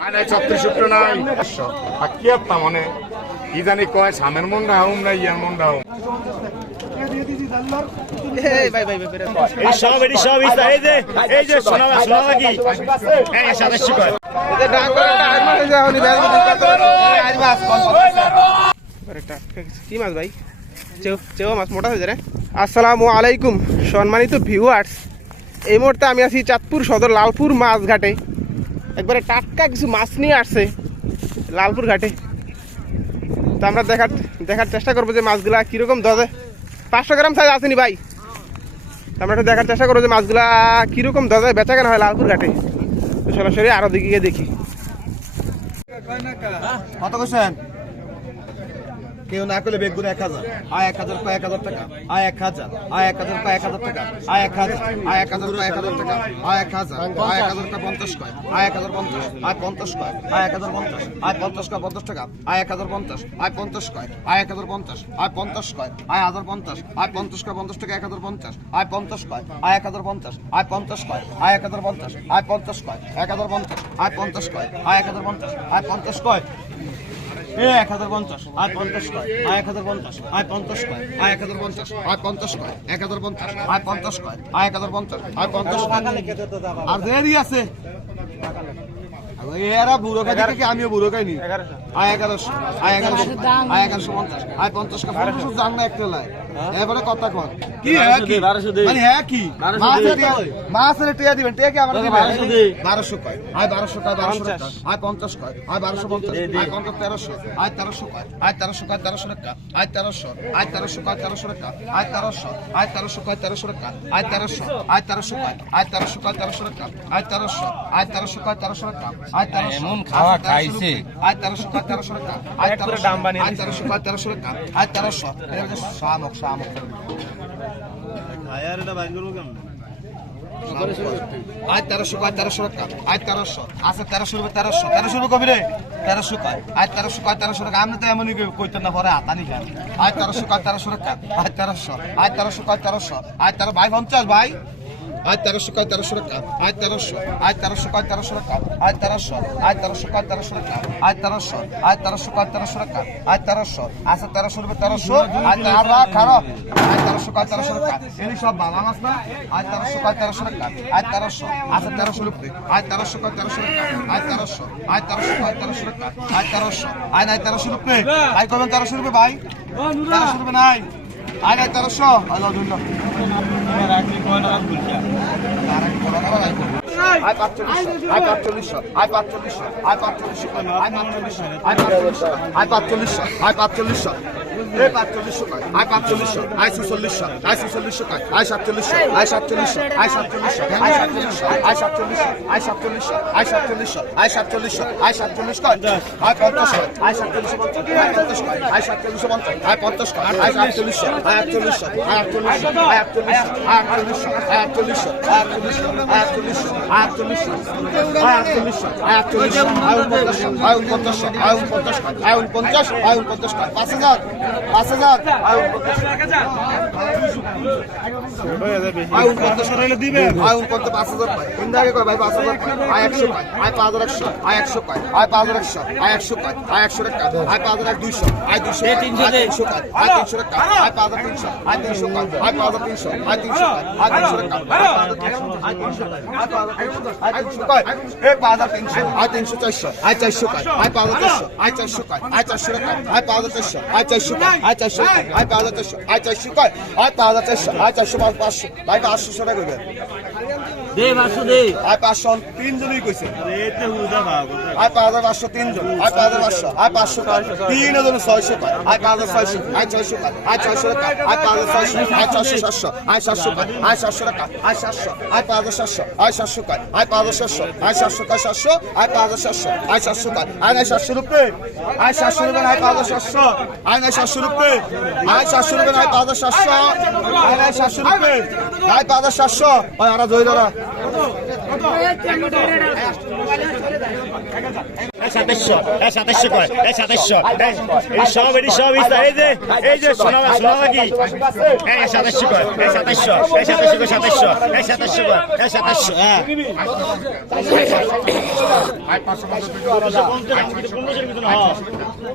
নাই ছত্রিশ সত্তর নাই। আর কি একটা মানে। কি জানি কয় সামের মন রাহুম না ইয়ার মন রাহুম কি? এই সাতাশি কয় কি মাছ ভাই? চেও চেও মাছ মোটা হয়েছে রে। আসসালামু আলাইকুম সম্মানিত ভিউয়ার্স এই মুহূর্তে আমি আছি চাঁদপুর সদর লালপুর মাছ ঘাটে। একবারে টাটকা কিছু মাছ নিয়ে আসছে লালপুর ঘাটে তো আমরা দেখার দেখার চেষ্টা করব যে মাছগুলা কীরকম ধরে পাঁচশো গ্রাম সাইজ আসেনি ভাই। আমরা একটু দেখার চেষ্টা করব যে মাছগুলা কীরকম ধরে বেচা কেনা হয় লালপুর ঘাটে তো সরাসরি আরও দিকে দেখি। কত করছেন কেউ না করলে বেগুন এক হাজার আয় এক হাজার পায় এক হাজার টাকা আয় এক হাজার আয় এক হাজার পায় এক হাজার টাকা আয় এক হাজার আয় এক হাজার পায় এক হাজার টাকা আয় এক হাজার আয় এক হাজার পঞ্চাশ কয় আয় এক হাজার পঞ্চাশ আয় পঞ্চাশ কয় আয় এক হাজার পঞ্চাশ আয় পঞ্চাশ কয় পঞ্চাশ টাকা আয় এক হাজার পঞ্চাশ আয় পঞ্চাশ কয় আয় এক হাজার পঞ্চাশ আয় পঞ্চাশ কয় আয় হাজার পঞ্চাশ আয় পঞ্চাশ কয় পঞ্চাশ টাকা এক হাজার পঞ্চাশ আয় পঞ্চাশ কয় আয় এক হাজার পঞ্চাশ আয় পঞ্চাশ কয় আয় এক হাজার পঞ্চাশ আয় পঞ্চাশ কয় এক হাজার পঞ্চাশ আয় পঞ্চাশ কয় আয় এক হাজার পঞ্চাশ আয় পঞ্চাশ কয় এক হাজার পঞ্চাশ আয় পঞ্চাশ কয় আয় এক হাজার পঞ্চাশ আয় পঞ্চাশ কয় আয় এক হাজার পঞ্চাশ আয় পঞ্চাশ কয় এক হাজার পঞ্চাশ আয় পঞ্চাশ কয় আয় এক হাজার পঞ্চাশ আয় পঞ্চাশ আর দেরি আছে। এরা বুড়ো খাই আমিও বুড়ো খাইনি। আয় এগারোশো আয় এগারোশো আয় এগারোশো পঞ্চাশ আয় পঞ্চাশ জান না একটা লাই এবারে কথা কর কি হ্যাঁ কি? মানে হ্যাঁ কি? মাছের টিয়া মাছের টিয়া দিবেন টিয়া কি আমরা দিবেন বারোশো কয়? আয় বারোশো কয় বারোশো টাকা আয় পঞ্চাশ কয়। আয় বারোশো পঞ্চাশ। আয় পঞ্চাশ তেরোশো। আয় তেরোশো কয়। আয় তেরোশো কয় তেরোশো টাকা। আয় তেরোশো। আয় তেরোশো কয় তেরোশো টাকা। আয় তেরোশো। আয় তেরোশো কয় তেরোশো টাকা। আয় তেরোশো। আয় তেরোশো কয়। আয় তেরোশো কয় তেরোশো টাকা। আয় তেরোশো। আয় তেরোশো কয় তেরোশো টাকা। আয় তেরোশো। এমন খাওয়া খাইছে। আয় তেরোশো কয় তেরোশো টাকা। আয় তেরোশো। আয় তেরোশো কয় তেরোশো টাকা। আয় শামক। আয় তেরোশো কয় তেরোশো টাকা আয় তেরোশো আচ্ছা তেরোশো রুপে তেরোশো তেরোশো রুপে কবি রে তেরোশো কয় আয় তেরোশো কয় তেরোশো টাকা আমি তো এমনই কইতেন না পরে হাতানি খান আয় তেরোশো কয় তেরোশো টাকা আয় তেরোশো আয় তেরোশো কয় তেরোশো আয় তেরো ভাই পঞ্চাশ ভাই আয় তেরোশো কয় তেরোশো আয় তেরোশো আয় তেরোশো কয় তেরোশো টাকা। আয় তেরোশো আয় তেরোশো কয় তেরোশো আয় তেরোশো আয় তেরোশো কয় তেরোশো আয় তেরোশো আচ্ছা তেরোশো রুপে তেরোশো। আয় তেরো আয় তেরোশো কয় তেরোশো টাকা। এলি সব আয় তেরোশো কয় তেরোশো টাকা। আয় তেরোশো আচ্ছা তেরোশো রুপে। আয় তেরোশো তেরোশো টাকা। আয় তেরোশো আয় তেরোশো কয় তেরোশো টাকা। আয় তেরোশো, আয় নাই তেরোশো আয় কবেন তেরোশো রুপে ভাই? তেরোশো রুপে নাই। আয় নাই তেরোশো। আলো ধন্য আয় পাঁচচল্লিশ আয় পাঁচচল্লিশ আয় পাঁচচল্লিশ আয় পাঁচচল্লিশ আয় পাঁচচল্লিশ আয় পাঁচচল্লিশ চল্লিশ পাঁচচল্লিশ আয় পাঁচচল্লিশশো আয় পাঁচচল্লিশশো আয় সুচল্লিশশো আয় সুচল্লিশশো আয় সাতচল্লিশশো আয় সাতচল্লিশশো আয় সাতচল্লিশশো আয় সাতচল্লিশশো আয় সাতচল্লিশশো আয় সাতচল্লিশশো আয় সাতচল্লিশশো আয় সাতচল্লিশশো আয় সাতচল্লিশ আয় পঞ্চাশ আয় সাতচল্লিশশো পঞ্চাশ আয় আয় সাতচল্লিশশো পঞ্চাশ আয় পঞ্চাশ আয় সাতচল্লিশশো আয় আটচল্লিশশো আয় আটচল্লিশশো আয় আটচল্লিশশো আয় আটচল্লিশশো আয় আটচল্লিশশো আয় আটচল্লিশশো আয় আটচল্লিশশো আয় আটচল্লিশশো আয় আটচল্লিশশো আয় উনপঞ্চাশশো আয় উনপঞ্চাশ আয় উনপঞ্চাশ আয় উনপঞ্চাশ পাঁচ হাজার পাঁচ হাজার আয় উনপঞ্চাশ দিবে আয় উনপঞ্চাশ পাঁচ হাজার পায় আগে কয় ভাই পাঁচ হাজার পায় আয় একশো পায় আয় পাঁচ হাজার একশো আয় একশো পায় আয় পাঁচ হাজার একশো আয় একশো পায় আয় একশো টাকা আয় পাঁচ হাজার দুইশো আয় দুইশো তিনশো তিনশো পায় আয় তিনশো টাকা আয় পাঁচ হাজার তিনশো আয় তিনশো পায় আয় পাঁচ হাজার তিনশো আয় তিনশো আয় তিনশো টাকা আয় তিনশো আয় পাঁচ হাজার তিনশো আয় তিনশো চারশো আয় চারশো পায় আয় পাঁচ হাজার চারশো আয় চারশো পায় আয় চারশো টাকা আয় পাঁচ হাজার চারশো আয় চারশো পায় আয় চারশো আয় পাঁচ হাজার চারশো, আয় চারশো পায় আয় পাঁচ হাজার চারশো, আয় চারশো পাঁচ পাঁচশো ভাই পাঁচশো টাকা করবেন দে 500 দে আয় 500 তিনজনই কইছে। এতে হুজা ভাগ আয় 5500 আই আয় 5500 আয় 500 তিনজন 600 পায় আয় 5600 আই 600 পায় আয় 600 টাকা। আয় 5600 আয় 600 আয় 700 আয় 700 টাকা। আয় 700 আয় 5700 আয় 700 টাকা আয় 5700 আয় 700 টাকা 700 আয় 5700 আয় 700 টাকা আই 700 রুপে। আয় 700 রুপে আই 5700 আই 700 রুপে। আই 700 রুপে আই 5700 আয় 700 রুপে। আয় পাঁচ হাজার সাতশো ভাই আরা জয় দাদা সাতাশশো এই সাতাশশো কয় এই সাতাশশো এই সব এটি সব ইস্তা এই যে এই যে সোনা সোনা কি এই সাতাশশো কয় এই সাতাশশো এই সাতাশশো কয় সাতাশশো এই সাতাশশো কয় এই সাতাশশো হ্যাঁ আয় পাঁচশো পঞ্চাশ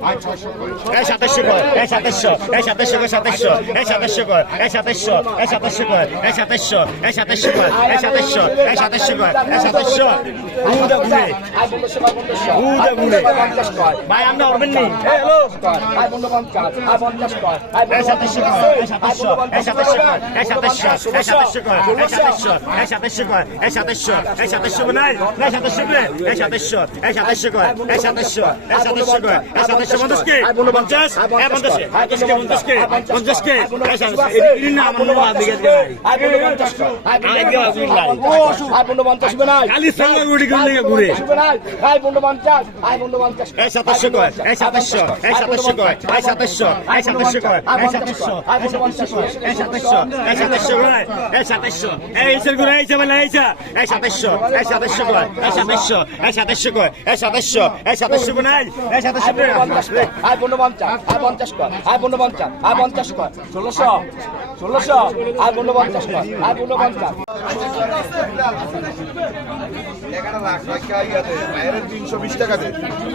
আয় ছয়শো এই সাতাশশো কয় এই সাতাশশো এই সাতাশশো কয় সাতাশশো এই সাতাশশো কয় এই সাতাশশো এই সাতাশশো কয় এই সাতাশশো এই সাতাশশো কয় এই সাতাশশো এই সাতাশশো কয় এই সাতাশশো উদা ঘুরে উদা ঘুরে ভাই আমরা উঠবেন নি এই সাতাশশো কয় এই সাতাশশো এই কয় এই সাতাশশো এই সাতাশশো কয় এই সাতাশশো এই সাতাশশো সাতাশশো সাতাশশো নাই সাতাশশো সাতাশশো সাতাশশো সাতাশশো সাতাশশো সাতাশশো পঞ্চাশ কে পঞ্চাশ হ্যাঁ পঞ্চাশ কে পঞ্চাশ কে পঞ্চাশ কে পঞ্চাশ এই সাতাশশো মনে হয় এই সাতাশশো কয় এই সাতাশশো এই সাতাশশো কয় এই সাতাশশো এই সাতাশশো কয় এই সাতাশশো এই সাতাশশো এই সাতাশশো এই সাতাশশো কয় এই সাতাশশো এই ইসের গুড়ে এই চাবেলা এই চা এই সাতাশশো এই সাতাশশো কয় এই সাতাশশো এই সাতাশশো কয় এই সাতাশশো এই সাতাশশো কয় নাই এই সাতাশশো কয় ষোলোশো ষোলোশো আর পনেরো পঞ্চাশ আর পনেরো পঞ্চাশ। তিনশো বিশ টাকা দে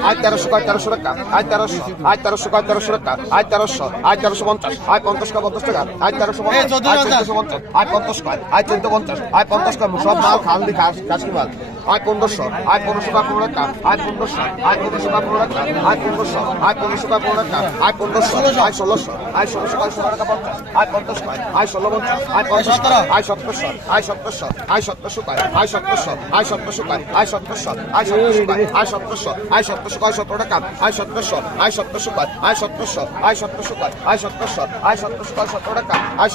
আয় তেরোশো কয় তেরোশো টাকা আয় তেরোশো আয় তেরোশো কয় তেরোশো টাকা তেরোশো আয় তেরোশো পঞ্চাশ আয় পঞ্চাশ কয় পঞ্চাশ টাকা আয় তেরোশো পঞ্চাশ আয় পঞ্চাশ কয় আয় চোদ্দ পঞ্চাশ আয় পঞ্চাশ কয় সব মাল খাল দি খাস মাল? আয় পনেরোশো আয় পনেরোশো কয় পনেরো টাকা আয় পনেরোশো আয় পনেরোশো কয় পনেরো টাকা আয় পনেরোশো আয় পনেরোশো কয় পনেরো টাকা আয় পনেরোশো আয় ষোলোশো আয় ষোলোশো কয় ষোলো টাকা পঞ্চাশ আয় পঞ্চাশ আয় ষোলো পঞ্চাশ আয় পঞ্চাশ আয় সতেরোশো আয় সতেরোশো আয় কয় আয় সতেরোশো আয় কয় আয় সতেরোশো আয় কয় আয় সতেরোশো আয় সতেরোশো কয় সতেরো টাকা আয় সতেরোশো আয় কয় আয় সতেরোশো আয় কয় আয় সতেরোশো আয় সতেরোশো কয় সতেরো টাকা আয়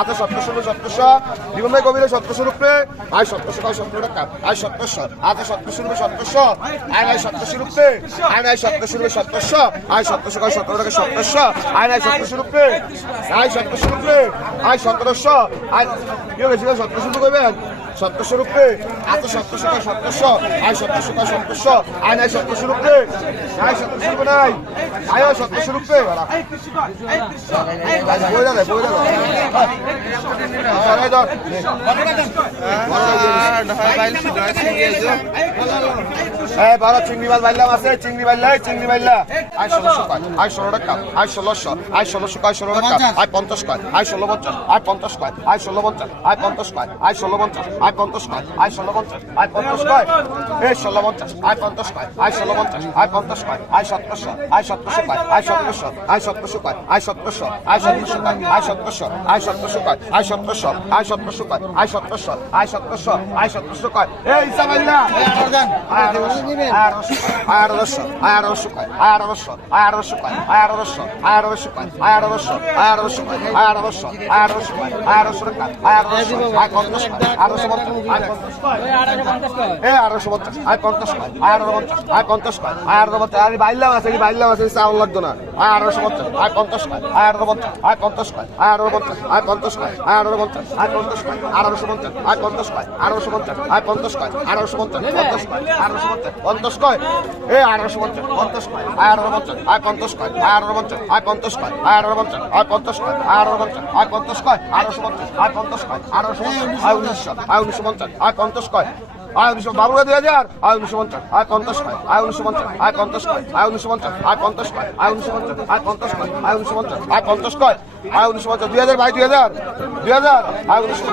আতে সতেরোশো সতেরোশো জীবন ভাই কবিরে রূপে আয় সতেরোশো কয় সতেরো টাকা আয় সতেরোশো আতে সতেরোশো রূপে সতেরোশো আয় নাই সতেরোশো রূপে আয় নাই সতেরোশো রূপে সতেরোশো আয় সতেরোশো কয় সতেরো টাকা সতেরোশো আয় নাই সতেরোশো রূপে আয় সতেরোশো রূপে আয় সতেরোশো আয় কি হয়েছিল সতেরোশো রূপে কইবেন সতেরোশো রূপে এত সতেরোশো কয় সতেরোশো আয় সতেরোশো কয় সতেরোশো আয় নাই সতেরোশো রূপে আয় সতেরোশো রূপে নাই আয় সতেরোশো রূপে বই দাদা বই দাদা হ্যাঁ বারো চিংড়ি মাছ বাইলাম আছে চিংড়ি বাইলা চিংড়ি বাইলা আয় ষোলোশো কয় আয় ষোলো টাকা আয় ষোলোশো আয় ষোলোশো কয় ষোলো টাকা আয় পঞ্চাশ কয় আয় ষোলো পঞ্চাশ আয় পঞ্চাশ কয় আয় ষোলো পঞ্চাশ আয় পঞ্চাশ কয় আয় ষোলো পঞ্চাশ আয় পঞ্চাশ কয় আয় ষোলো পঞ্চাশ আয় পঞ্চাশ কয় এ ষোলো পঞ্চাশ আয় পঞ্চাশ কয় আয় ষোলো পঞ্চাশ আয় পঞ্চাশ কয় আয় সতেরোশো আয় সতেরোশো কয় আয় সতেরোশো আয় সতেরোশো কয় আয় সতেরোশো আয় সতেরোশো কয় আয় সতেরোশো আয় সতেরোশো কয় আয় সতেরোশো আয় সতেরোশো কয় আয় সতেরোশো আয় সতেরোশো আয় সতেরোশো কয় এ ইসা বাইলা আয় আঠারোশো আয় আঠারোশো আয় আঠারোশো কয় আয় আঠারোশো আয় আঠারোশো আয় আঠারোশো কয় আয় আঠারোশো আয় আঠারোশো কয় আয় আঠারোশো আয় আঠারোশো কয় আয় আঠারোশো কয় আয় আঠারোশো আয় পঞ্চাশ আঠারোশো পঞ্চাশ আয় পঞ্চাশ কয় এ আঠারোশো পঞ্চাশ আয় পঞ্চাশ কয় আয় আঠারো পঞ্চাশ আয় পঞ্চাশ কয় আয় আঠারো পঞ্চাশ আরে বাইলাম আছে কি বাইলাম আছে চাউল লাগতো না আয় আঠারোশো পঞ্চাশ আয় পঞ্চাশ কয় আয় আঠারো পঞ্চাশ আয় পঞ্চাশ কয় আয় আঠারো পঞ্চাশ আয় পঞ্চাশ কয় আয় আঠারো পঞ্চাশ আয় পঞ্চাশ কয় আঠারোশো পঞ্চাশ আয় পঞ্চাশ কয় আঠারোশো পঞ্চাশ আয় পঞ্চাশ কয় আঠারোশো পঞ্চাশ পঞ্চাশ কয় আঠারোশো পঞ্চাশ পঞ্চাশ কয় এ আঠারোশো পঞ্চাশ পঞ্চাশ কয় আয় আঠারো পঞ্চাশ আয় পঞ্চাশ কয় আয় আঠারো পঞ্চাশ আয় পঞ্চাশ কয় আয় আঠারো পঞ্চাশ আয় পঞ্চাশ কয় আয় আঠারো পঞ্চাশ আয় পঞ্চাশ কয় আঠারোশো পঞ্চাশ আয় উনিশশো পঞ্চাশ আয় পঞ্চাশ কয় আয় উনিশশো বাবুরা দুই হাজার আয় উনিশশো পঞ্চাশ আয় পঞ্চাশ কয় আয় উনিশশো পঞ্চাশ আয় পঞ্চাশ কয় আয় উনিশশো পঞ্চাশ আয় পঞ্চাশ কয় আয় উনিশশো পঞ্চাশ আয় পঞ্চাশ কয় আয় উনিশশো পঞ্চাশ আয় পঞ্চাশ কয় আয় উনিশশো পঞ্চাশ দুই হাজার ভাই দুই হাজার হাজার আয় উনিশশো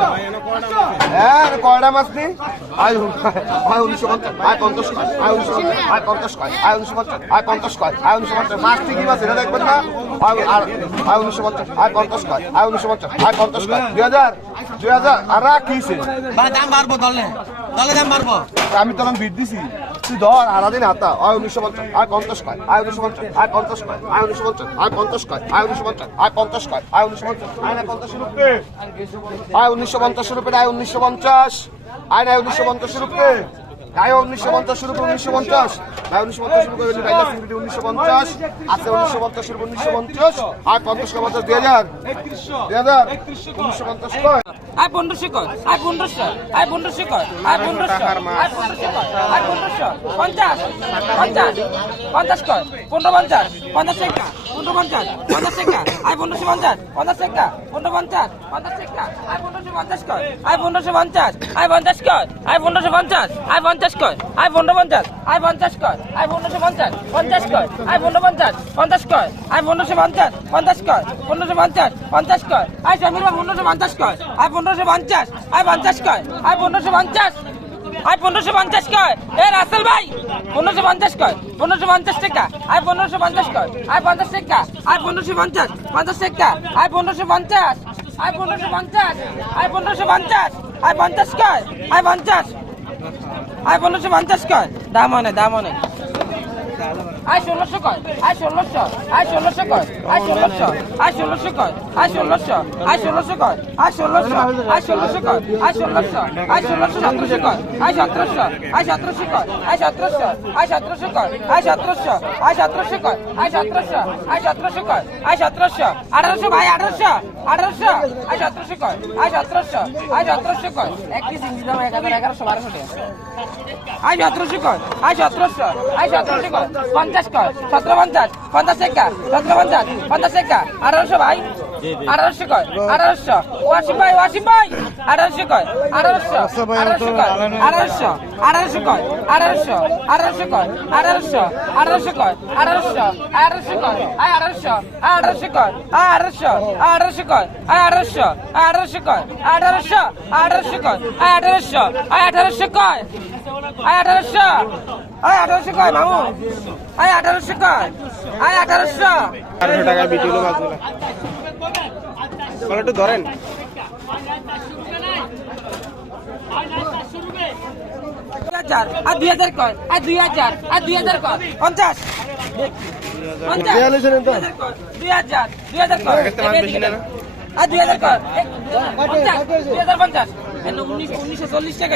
হ্যাঁ কয়টা মাছ নি আয় আয় উনিশশো পঞ্চাশ আয় পঞ্চাশ কয় আয় আয় পঞ্চাশ কয় আয় উনিশশো পঞ্চাশ আয় পঞ্চাশ কয় আয় উনিশশো পঞ্চাশ মাছ ঠিকই মাছ দেখবেন না আয় উনিশশো পঞ্চাশ আয় পঞ্চাশ কয় আয় উনিশশো পঞ্চাশ আয় পঞ্চাশ কয় দুই হাজার দুই হাজার আর রাখিছে দাম আমি তখন বিট দিছি। তুই ধর আরাদিন হাতা। আয় উনিশশো পঞ্চাশ, আয় পঞ্চাশ কয়, আয় উনিশশো পঞ্চাশ, আয় পঞ্চাশ কয়, আয় উনিশশো পঞ্চাশ, আয় পঞ্চাশ কয়, আয় উনিশশো পঞ্চাশ, আয় পঞ্চাশ কয়, আয় উনিশশো পঞ্চাশ, আয় না পঞ্চাশ রুপে আয় উনিশশো পঞ্চাশ রুপে আয় উনিশশো পঞ্চাশ, আয় না উনিশশো পঞ্চাশ রুপে আয় উনিশশো পঞ্চাশ রুপে উনিশশো পঞ্চাশ ভাই উনিশশো পঞ্চাশ শুরু উনিশশো পঞ্চাশ, আছে উনিশশো পঞ্চাশ শুরু উনিশশো পঞ্চাশ আর পঞ্চাশ পঞ্চাশ, দুই হাজার দুই হাজার, উনিশশো পঞ্চাশ আয় পনেরোশো কর আয় পনেরোশো আয় পনেরোশো কর আয় পনেরোশো আয় পনেরোশো কর আয় পনেরোশো পঞ্চাশ পঞ্চাশ পঞ্চাশ কর পনেরো পঞ্চাশ পঞ্চাশ টাকা পনেরো পঞ্চাশ পঞ্চাশ টাকা আয় পনেরোশো পঞ্চাশ পঞ্চাশ টাকা পনেরো পঞ্চাশ পঞ্চাশ টাকা আয় পনেরোশো পঞ্চাশ কর আয় পনেরোশো পঞ্চাশ আয় পঞ্চাশ কর আয় পনেরোশো পঞ্চাশ আয় পঞ্চাশ কর আয় পনেরো পঞ্চাশ আয় পঞ্চাশ কর আয় পনেরোশো পঞ্চাশ পঞ্চাশ কর আয় পনেরো পঞ্চাশ পঞ্চাশ কর আয় পনেরোশো পঞ্চাশ পঞ্চাশ কর পনেরোশো পঞ্চাশ পঞ্চাশ কর আয় সমীর পনেরোশো পঞ্চাশ কর আয় পনেরোশো পঞ্চাশ। আয় পঞ্চাশ কর আয় পনেরোশো পঞ্চাশ। আয় পনেরোশো পঞ্চাশ কর এ রাসেল ভাই, পনেরোশো পঞ্চাশ কর পনেরোশো পঞ্চাশ টাকা। আয় পনেরোশো পঞ্চাশ কর আয় পঞ্চাশ টাকা। আয় পনেরোশো পঞ্চাশ। পঞ্চাশ টাকা। আয় পনেরোশো পঞ্চাশ। আয় পনেরোশো পঞ্চাশ। আয় পনেরোশো পঞ্চাশ। আয় পঞ্চাশ কর আয় পঞ্চাশ। আয় পনেরোশো পঞ্চাশ কর দাম অনেক দাম অনেক আয় ষোলোশো কর আয় ষোলোশো আয় ষোলোশো কর আয় ষোলোশো আয় ষোলোশো কর আয় ষোলোশো আয় ষোলোশো কর আয় ষোলোশো আয় ষোলোশো কর আয় ষোলোশো আয় ষোলোশো সতেরোশো কর আয় সতেরোশো আয় সতেরোশো কর আয় সতেরোশো আয় সতেরোশো কর আয় সতেরোশো আয় সতেরোশো কর আয় সতেরোশো আয় সতেরোশো কর আয় সতেরোশো আঠারোশো ভাই আঠারোশো আঠারোশো আয় সতেরোশো কর আয় সতেরোশো আয় সতেরোশো কর একত্রিশ ইঞ্চি দাম এক হাজার এগারোশো বারোশো টাকা আয় সতেরোশো কর আয় সতেরোশো আয় সতেরোশো পঞ্চাশ কর সতেরো পঞ্চাশ পঞ্চাশ একা সতেরো পঞ্চাশ পঞ্চাশ একা আঠারোশো ভাই আঠারোশো কর আঠারোশো ওয়াসিম ভাই ওয়াসিম ভাই আঠারোশো কর আঠারোশো আঠারোশো কর আঠারোশো আঠারোশো কর আঠারোশো আঠারোশো কর আঠারোশো আঠারোশো কর আঠারোশো আঠারোশো কর আয় আঠারোশো আঠারোশো কর আয় আঠারোশো আঠারোশো কর আয় আঠারোশো আঠারোশো কর আঠারোশো আঠারোশো কর আয় আঠারোশো আয় আঠারোশো কর আয় আঠারোশো। আয় আঠারোশো কয় মামু? আয় আঠারোশো কয়। আয় আঠারোশো। আড়াইশো টাকায় বিক্রি হলো মাছগুলো। একটু ধরেন। আর দুই হাজার কর আর দুই হাজার। আর দুই হাজার কর পঞ্চাশ। দুই হাজার দুই হাজার না? আর দুই হাজার কর দুই হাজার পঞ্চাশ। উনিশশো চল্লিশ টাকা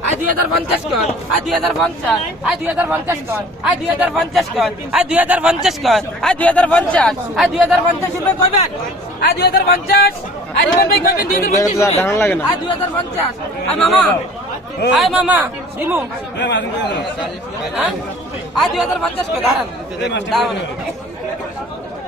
আর দুই হাজার পঞ্চাশ কর আর দুই হাজার পঞ্চাশ আর দুই হাজার পঞ্চাশ কর আর দুই হাজার পঞ্চাশ কর আর দুই হাজার পঞ্চাশ কর আর দুই হাজার পঞ্চাশ আর দুই হাজার পঞ্চাশ রুপে কইবেন আর দুই হাজার পঞ্চাশ আর ইমান ভাই কইবেন দুই হাজার পঞ্চাশ। আর দুই হাজার পঞ্চাশ আর মামা আয় মামা দিমু হ্যাঁ? দুই হাজার পঞ্চাশ কর দাঁড়ান দাঁড়ান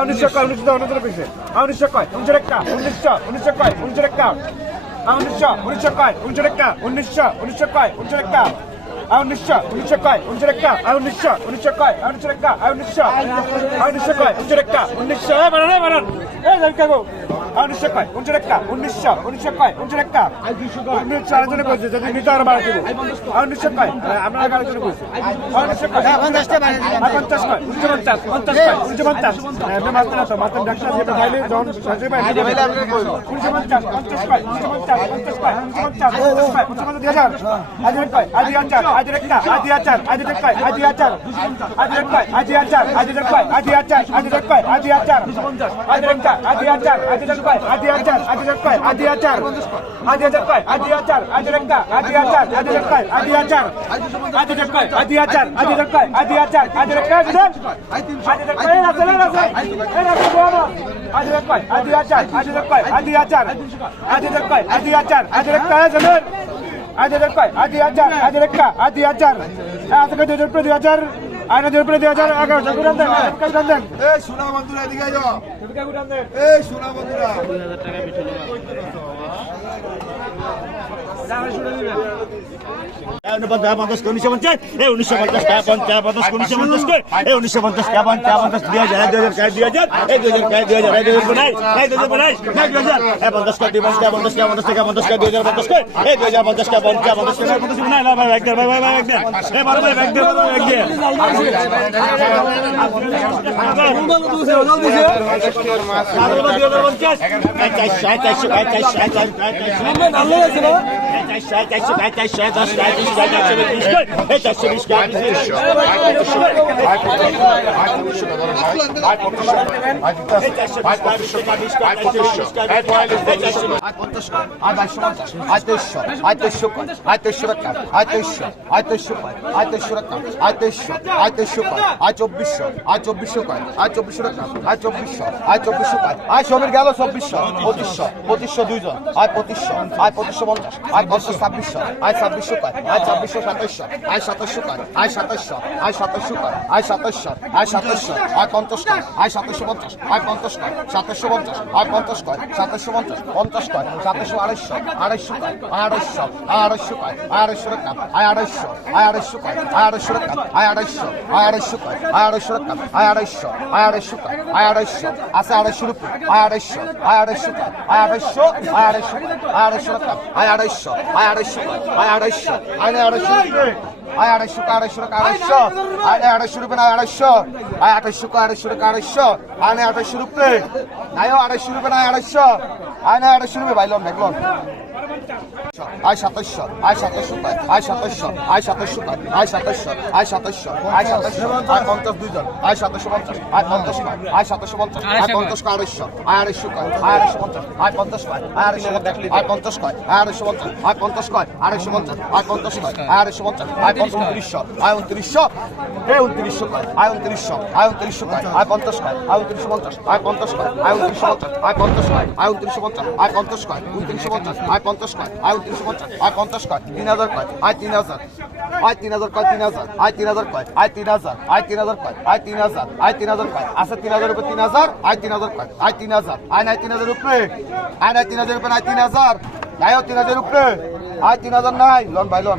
উনিশশো কয়, উনিশশো উনিশশো পিছিয়ে উনিশশো কয়, উনিশশো একটা, উনিশশো উনিশশো কয়, উনিশশো একটা। উনিশশো উনিশশো কয়, উনিশশো একটা, উনিশশো উনিশশো কয়, উনিশশো একটা। আর উনিশশো উনিশশো কয় উনিশশো একটা আর উনিশশো উনিশশো কয় আর উনিশশো একটা আর উনিশশো আর উনিশশো কয় উনিশশো একটা উনিশশো বানান বানান এ জানকা গো আর উনিশশো কয় উনিশশো একটা উনিশশো উনিশশো কয় উনিশশো একটা উনিশশো আরেকজনে বলছে যদি নিতে আরও বাড়া দেবো আর উনিশশো কয় আমরা আরেকজনে বলছি আর উনিশশো কয় পঞ্চাশটা আর পঞ্চাশ কয় উনিশশো পঞ্চাশ পঞ্চাশ কয় উনিশশো পঞ্চাশ এমনি মারতে না ডাক্তার যেটা খাইলে যখন উনিশশো পঞ্চাশ পঞ্চাশ কয় উনিশশো পঞ্চাশ পঞ্চাশ কয় উনিশশো পঞ্চাশ পঞ্চাশ কয় উনিশশো পঞ্চাশ দুই হাজার আজ কয় আজ হাজার আজ একটা আজ হাজার আজ কয় আজ হাজার আজ কয় আজ হাজার আজ কয় আজ হাজার আজ কয় আজ হাজার আজ একটা আজ হাজার আজ কয় আজ হাজার আজ কয় আজ হাজার আজ হাজার কয় আজ হাজার আজ একটা আজ হাজার আজ কয় আজ হাজার আজ কয় আজ হাজার আজ কয় আজ হাজার আজ একটা আজ আজ কয় এই রাসেল এই রাসেল এই রাসেল বলো আজ কয় আজ হাজার আজ কয় আজ হাজার আজ কয় আজ হাজার আজ একটা ಐದು ಹಜಾರ್ ರೂಪಾಯಿ ಐದು ಹಜಾರ್ ಐದು ಲೆಕ್ಕ ಐದು ಹಜಾರ್ ಅದಕ್ಕೆ ಐದು ರೂಪಾಯಿ ಐದು ಹಜಾರ್ আয়না দেড় পরে দুই হাজার এগারোশো গুড়ান দেন গুড়ান দেন এই সোনা বন্ধুরা এদিকে এই হাজার টাকা উনিশশো পঞ্চাশ টাকা পঞ্চাশ উনিশশো পঞ্চাশ করে উনিশশো পঞ্চাশ টাকা পঞ্চাশ দুই হাজার দুই হাজার দুই হাজার দুই হাজার দুই হাজার দুই হাজার নাই দুই হাজার নাই দুই হাজার পঞ্চাশ টাকা দুই পঞ্চাশ পঞ্চাশ টাকা পঞ্চাশ টাকা পঞ্চাশ টাকা দুই হাজার পঞ্চাশ করে এই দুই হাজার পঞ্চাশ টাকা পঞ্চাশ পঞ্চাশ টাকা পঞ্চাশ নাই ভাই ব্যাগ দেন ভাই ভাই ব্যাগ দেন এই বারো ভাই ব্যাগ দেন বারো ব্যাগ দেন চারশো চারশো চারশো চারশো ভালো আছে না? চব্বিশশো আয় চব্বিশশো কয় আয় চব্বিশশো টাকা আয় চব্বিশশো আয় চব্বিশশো কয় আয় সবের গেল চব্বিশশো পঁচিশশো পঁচিশশো দুইজন আয় পঁচিশশো আয় পঁচিশশো পঞ্চাশ আয় আসো ছাব্বিশশো আয় ছাব্বিশশো কয় আয় ছাব্বিশশো সাতাইশশো আয় সাতাশশো কয় আয় সাতাশশো আয় সাতাশশো কয় আয় সাতাশশো আয় সাতাশশো আয় পঞ্চাশ কয় আয় সাতাশশো পঞ্চাশ আয় পঞ্চাশ কয় সাতাশশো পঞ্চাশ আয় পঞ্চাশ কয় সাতাশশো পঞ্চাশ পঞ্চাশ কয় সাতাশশো আড়াইশশো আড়াইশশো কয় আড়াইশশো আয় আড়াইশশো কয় আয় আড়াইশশো রকম আয় আড়াইশশো আয় আড়াইশশো কয় আয় আড়াইশশো রকম আয় আড়াইশশো আয় আড়াইশশো কয় আয় আড়াইশশো রকম আয় আড়াইশশো আয় আড়াইশশো কয় আয় আড়াইশশো আছে আড়াইশশো রুপি আয় আড়াইশশো আয় আড়াইশশো কয় আয় আড়াইশশো আয় আড়াইশশো আয় আড়াইশশো রকম আয় আড়াইশশো আয় আড়াইশো আয় আড়াইশো আয় আড়াইশো আয় আড়াইশো আড়াইশো টাকা আড়াইশো। আয় আড়াইশো রুপি না আড়াইশো। আয় আড়াইশো আড়াইশো টাকা আড়াইশো। আয় নে আড়াইশো রুপি। নাইও আড়াইশো রুপি না আড়াইশো। আয় নে আড়াইশো রুপি বাইলন দেখলন আয় সাতাইশশো আয় সাতাইশশো আয় সাতাইশশো আয় সাতাইশশো আয় সাতাইশশো আয় সাতাইশশো আয় সাতাইশশো আয় পঞ্চাশ দুইজন আয় সাতাইশশো পঞ্চাশ আয় পঞ্চাশ আয় সাতাইশশো পঞ্চাশ আয় পঞ্চাশ আড়াইশো আয় আড়াইশো আয় আড়াইশো পঞ্চাশ আয় পঞ্চাশ আয় আড়াইশো দেখলি আয় পঞ্চাশ কয় আয় আড়াইশো পঞ্চাশ আয় পঞ্চাশ কয় আড়াইশো পঞ্চাশ আয় পঞ্চাশ কয় আয় আড়াইশো পঞ্চাশ আয় পঞ্চাশ উনত্রিশশো আয় উনত্রিশশো এ উনত্রিশশো কয় আয় উনত্রিশশো আয় উনত্রিশশো কয় আয় পঞ্চাশ কয় আয় উনত্রিশশো পঞ্চাশ আয় পঞ্চাশ কয় আয় উনত্রিশশো পঞ্চাশ আয় পঞ্চাশ কয় আয় উনত্রিশশো পঞ্চাশ আয় পঞ্চাশ কয় উনত্রিশশো পঞ্চাশ আয় পঞ্চাশ কয় আয় উনত্রিশশো পঞ্চাশ আয় পঞ্চাশ কয় তিন হাজার কয় আয় তিন হাজার আয় তিন হাজার কয় তিন হাজার আয় তিন হাজার কয় আয় তিন হাজার আয় তিন হাজার কয় আয় তিন হাজার আয় তিন হাজার কয় আছে তিন হাজার উপরে তিন হাজার আয় তিন হাজার কয় আয় তিন হাজার আয় নাই তিন হাজার উপরে আয় নাই তিন হাজার উপরে আয় তিন হাজার নাইও তিন হাজার উপরে আয় তিন হাজার নাই লন ভাই লন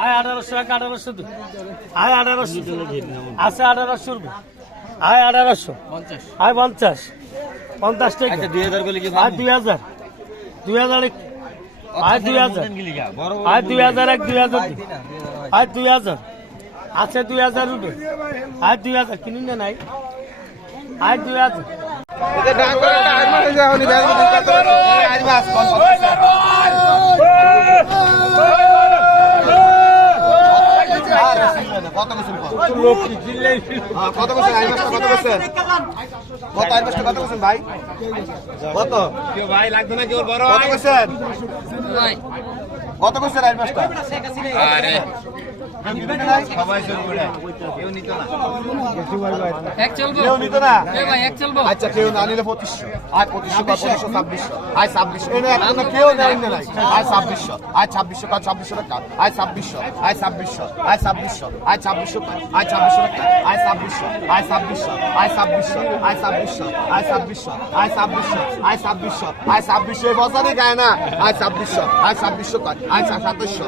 আয় আঠারোশো এক আঠারোশো দুই আয় আঠারোশো আছে আঠারোশো আয় আঠারোশো আয় পঞ্চাশ পঞ্চাশ টাকা দুই হাজার আয় দুই হাজার দুই হাজার আয় দুই হাজার আয় দুই হাজার এক দুই হাজার দুই আয় দুই হাজার আছে দুই হাজার রুপি আয় দুই হাজার কিনুন না নাই আয় দুই হাজার আজ মাসে যাও নি ব্যাগ দিতে পারো আজ মাস কম কত বছর কত বছর কত বছর কত মাসটা কত বছর ভাই কত ভাই লাগবে না কেউ বড় কত বছর কত বছর আই মাসটা আরে আচ্ছা কেউ না নিলে পঁচিশশো আয় পঁচিশশো বা পঁচিশশো ছাব্বিশশো আয় ছাব্বিশশো কেউ নেয় নাই আয় ছাব্বিশশো আয় ছাব্বিশশো কাজ ছাব্বিশশো টাকা আয় ছাব্বিশশো আয় ছাব্বিশশো আয় ছাব্বিশশো আয় ছাব্বিশশো আয় ছাব্বিশশো টাকা আয় ছাব্বিশশো আয় ছাব্বিশশো আয় ছাব্বিশশো আয় ছাব্বিশশো আয় ছাব্বিশশো আয় ছাব্বিশশো আয় ছাব্বিশশো আয় ছাব্বিশশো এই বছরই গায় না আয় ছাব্বিশশো আয় ছাব্বিশশো কাজ আয় সাতাশশো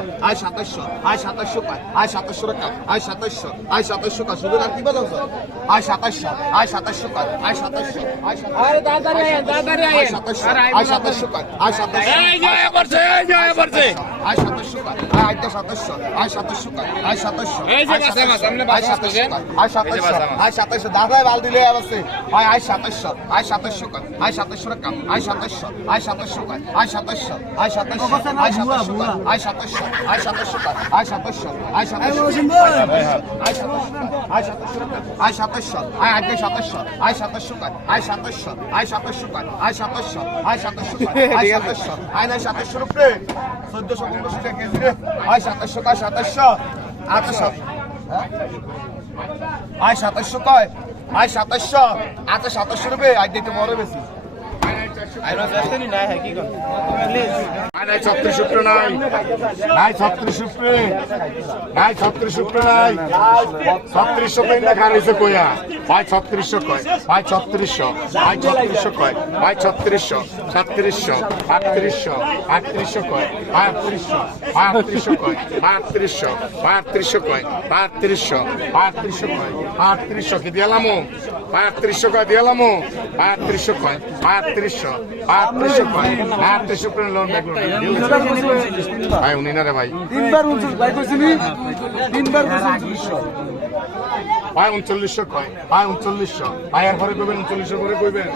আয় সাতাশশো কাজ আয় সাতাশশো টাকা আয় সাতাশশো আয় সাতাশশো কাজ শুধু আর কি বলো আয় সাতাশশো আয় সাতাশশো কাজ আয় সাতাশশো আয় সাতাশশো আয় সাতাশশো আয় সাতাশশো কাজ আয় সাতাশশো আয় সাতাশশো আয় আটটা সাতাশশো আয় সাতাশশো আয় সাতাশশো আয় সাতাশশো আয় সাতাশশো আয় আয় সাতাশশো দাদাই বাল দিলে আছে আয় আয় সাতাশশো আয় কয় আয় সাতাশশো টাকা আয় সাতাশশো আয় কয় আয় সাতাশশো আয় সাতাশশো আয় সাতাশশো আয় সাতাশশো আয় কয় আয় সাতাশশো আয় সাতাশশো আয় সাতাশশো আয় সাতাশশো আয় সাতাশশো আয় আগে সাতাশশো আয় কয় আয় সাতাশশো আয় কয় আয় সাতাশশো আয় কয় আয় সাতাশশো আয় নাই সাতাশশো রুপে চোদ্দশো আয় সাতাশশো কয় আটশো আয় সাতাশশো আয় সাতাশশো আচ্ছা সাতাশশো রুপে আজ দেখতে বড় বেশি নাই নাই ছত্রিশ উপরে নাই। নাই, ছত্রিশ উপরে। নাই, ছত্রিশ উপরে নাই। ছত্রিশশো পেন দেখা রয়েছে কইয়া ভাই, ছত্রিশশো কয়। ভাই, ছত্রিশশো। ভাই, ছত্রিশশো কয়। ভাই, ছত্রিশশো। সাতত্রিশশো। আটত্রিশশো। আটত্রিশশো কয়। ভাই, আটত্রিশশো। ভাই, আটত্রিশশো কয়। ভাই, আটত্রিশশো। ভাই, আটত্রিশশো কয়। ভাই, আটত্রিশশো। ভাই, আটত্রিশশো কয়। ভাই, আটত্রিশশো কি দিয়ালামো? ভাই কয় দিয়ালামো? ভাই কয়। ভাই, আটত্রিশশো। আটত্রিশশো আটত্রিশশো করে লোন দেখল ভাই উনি না রে ভাই। তিনবার ভাই কইছিনি তিনবার উনচল্লিশশো। ভাই উনচল্লিশশো কয়? ভাই উনচল্লিশশো। ভাই এর পরে কইবেন উনচল্লিশশো করে কইবেন।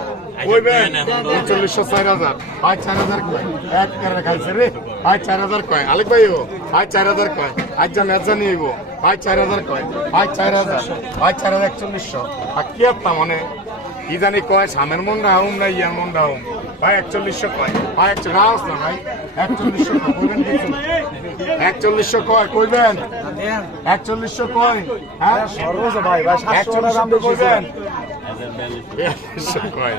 কইবেন উনচল্লিশশো চার হাজার। ভাই চার হাজার কয়? এক করে খাইছে রে। ভাই চার হাজার কয়? আলেক ভাই ও ভাই চার হাজার কয়? আজ যা মেজা নিয়ে আইবো ভাই চার হাজার কয়? ভাই চার হাজার। ভাই চার হাজার একচল্লিশশো। আর কি মানে? কি জানি কয় সামের মন রাহুম না ইয়ার মন রাহুম ভাই একচল্লিশশো কয়। ভাই একচল্লিশ রাহস না ভাই একচল্লিশশো কইবেন একচল্লিশশো কয় কইবেন? একচল্লিশশো কয় হ্যাঁ? ভাই ভাই একচল্লিশশো কইবেন? বিয়াল্লিশশো কয়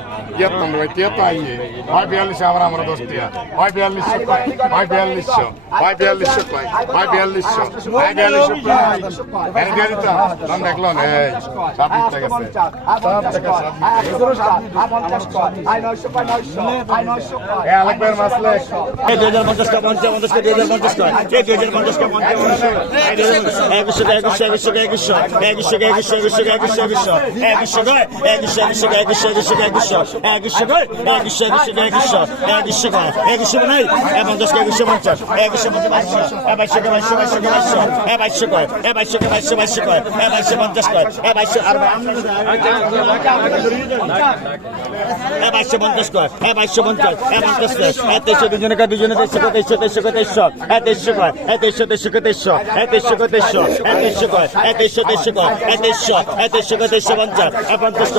ভাই তিয়াত্তর আইয়ে হয় বিয়াল্লিশশো আবার আমরা দশ টিয়া হয় বিয়াল্লিশশো কয় হয় বিয়াল্লিশশো হয় বিয়াল্লিশশো কয় হয় বিয়াল্লিশশো হয় বিয়াল্লিশশো এনে দিয়ে দিতাম তখন দেখল এই সাত দিতে গেছে সাত টাকা সাত এ আলেক ভাইয়ের মাসলে এই দুই হাজার পঞ্চাশ টাকা একুশশো একুশশো একুশশো একুশশো কয় একুশশো একুশশো একুশশো একুশশো কয় একুশশো নাই এ পঞ্চাশ একুশশো পঞ্চাশ একুশশো পঞ্চাশ বাইশশো বাইশশো বাইশশো বাইশশো এ বাইশশো কয় এ বাইশশো বাইশশো বাইশশো কয় এ বাইশশো পঞ্চাশ কয় এ বাইশশো আর এ বাইশশো পঞ্চাশ কয় এ বাইশশো পঞ্চাশ এ পঞ্চাশ এ তেইশশো দুজনে কয় দুজনে তেইশশো কয় তেইশশো তেইশশো কয় তেইশশো এ তেইশশো কয় এ তেইশশো তেইশশো কয় তেইশশো এ তেইশশো কয় তেইশশো এ তেইশশো কয় এ তেইশশো তেইশশো কয় এ তেইশশো এ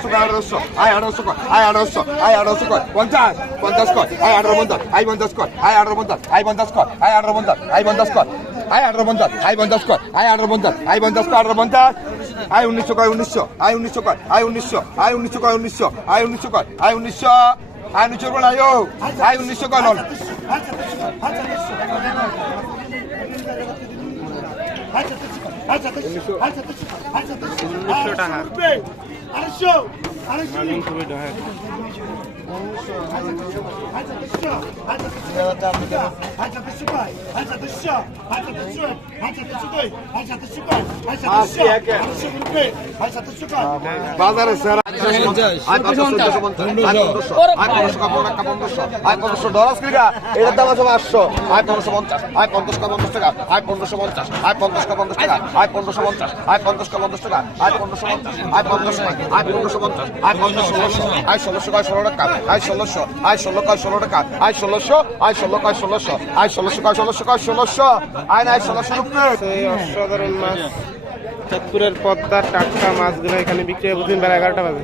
আড়াইশো আয় আড়াইশো আয় আড়াইশো কয় আয় আড়াইশো আয় আড়াইশো কয় পঞ্চাশ পঞ্চাশ কয় আয় আঠারো পঞ্চাশ আয় পঞ্চাশ কয় আয় আঠারো পঞ্চাশ আয় পঞ্চাশ কয় আয় আঠারো পঞ্চাশ আয় পঞ্চাশ কয় আয় আঠারো পঞ্চাশ আয় পঞ্চাশ কয় আয় আঠারো পঞ্চাশ আয় পঞ্চাশ কয় আঠারো পঞ্চাশ আয় উনিশশো কয় উনিশশো আয় উনিশশো কয় আয় উনিশশো আয় উনিশশো কয় উনিশশো আয় উনিশশো কয় আয় উনিশশো আয় উনিশশো কয় আয়ো আয় উনিশশো কয় নন উনিশশো টাকা মাগুন খুবই ডহে বাজারে স্যার আড়াইশো আড়াইশো বাজারে স্যার আয় পনেরোশো। আয় পনেরোশো কাপড় একটা পনেরোশো আয় পনেরোশো ডলার কিলিকা এটার দাম আছে আটশো আয় পনেরোশো পঞ্চাশ। আয় পঞ্চাশ কা পঞ্চাশ টাকা। আয় পনেরোশো পঞ্চাশ। আয় পঞ্চাশ কা পঞ্চাশ টাকা। আয় পনেরোশো পঞ্চাশ। আয় পঞ্চাশ কা পঞ্চাশ টাকা। আয় পনেরোশো পঞ্চাশ। আয় পঞ্চাশ আয় পনেরোশো পঞ্চাশ। আয় পঞ্চাশ ষোলোশো। আয় ষোলোশো কয় ষোলো টাকা। আয় ষোলোশো আয় ষোলো কয় ষোলো টাকা। আয় ষোলোশো আয় ষোলো কয় ষোলোশো। আয় ষোলোশো কয় ষোলোশো কয় ষোলোশো। আয় না ষোলোশো অসাধারণ মাছ। চাঁদপুরের পদ্মার টাটকা মাছগুলো এখানে বিক্রি হয়। প্রতিদিন বেলা এগারোটা বাজে।